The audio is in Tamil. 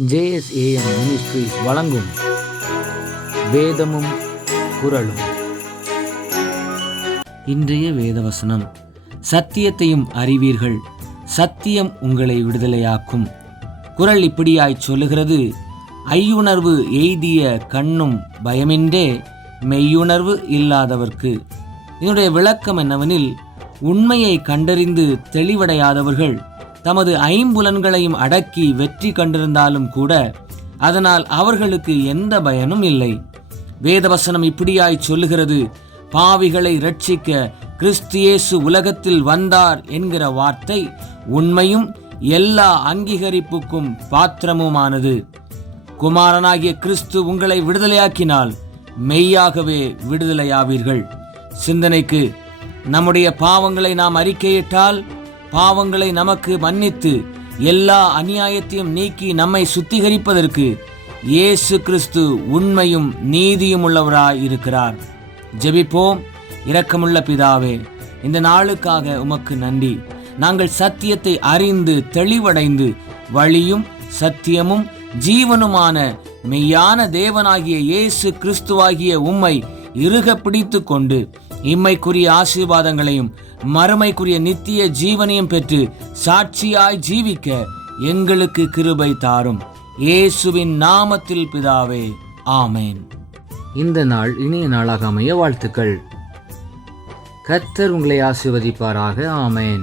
ஜேஎஸ்ஏஎம் மினிஸ்ட்ரிஸ் வழங்கும் வேதமும் குரலும் இன்றைய வேதவசனம் சத்தியத்தையும் அறிவீர்கள் சத்தியம் உங்களை விடுதலையாக்கும். குரல் இப்படியாய் சொல்லுகிறது ஐயுணர்வு எய்திய கண்ணும் பயமின்றே மெய்யுணர்வு இல்லாதவர்க்கு. இதனுடைய விளக்கம் என்னவெனில் உண்மையை கண்டறிந்து தெளிவடையாதவர்கள் தமது ஐம்புலன்களையும் அடக்கி வெற்றி கண்டிருந்தாலும் கூட அதனால் அவர்களுக்கு எந்த பயனும் இல்லை. வேதவசனம் இப்படியாய் சொல்லுகிறது பாவிகளை ரட்சிக்க கிறிஸ்தியேசு உலகத்தில் வந்தார் என்கிற வார்த்தை உண்மையும் எல்லா அங்கீகரிப்புக்கும் பாத்திரமுமானது. குமாரனாகிய கிறிஸ்து உங்களை விடுதலையாக்கினால் மெய்யாகவே விடுதலையாவீர்கள். சிந்தனைக்கு நம்முடைய பாவங்களை நாம் அறிக்கையிட்டால் பாவங்களை நமக்கு மன்னித்து எல்லா அநியாயத்தையும் நீக்கி நம்மை சுத்திகரிப்பதற்கு இயேசு கிறிஸ்து உண்மையும் நீதியும் உள்ளவராய் இருக்கிறார். ஜெபிப்போம். இரக்கமுள்ள பிதாவே இந்த நாளுக்காக உமக்கு நன்றி. நாங்கள் சத்தியத்தை அறிந்து தெளிவடைந்து வழியும் சத்தியமும் ஜீவனுமான மெய்யான தேவனாகிய இயேசு கிறிஸ்துவாகிய உம்மை இறுக பிடித்து கொண்டு இம்மைக்குரிய ஆசீர்வாதங்களையும் மறுமைக்குரிய நித்திய ஜீவனையும் பெற்று சாட்சியாய் ஜீவிக்க எங்களுக்கு கிருபை தாரும். இயேசுவின் நாமத்தில் பிதாவே ஆமேன். இந்த நாள் இனிய நாளாக அமைய வாழ்த்துக்கள். கர்த்தர் உங்களை ஆசீர்வதிப்பாராக ஆமேன்.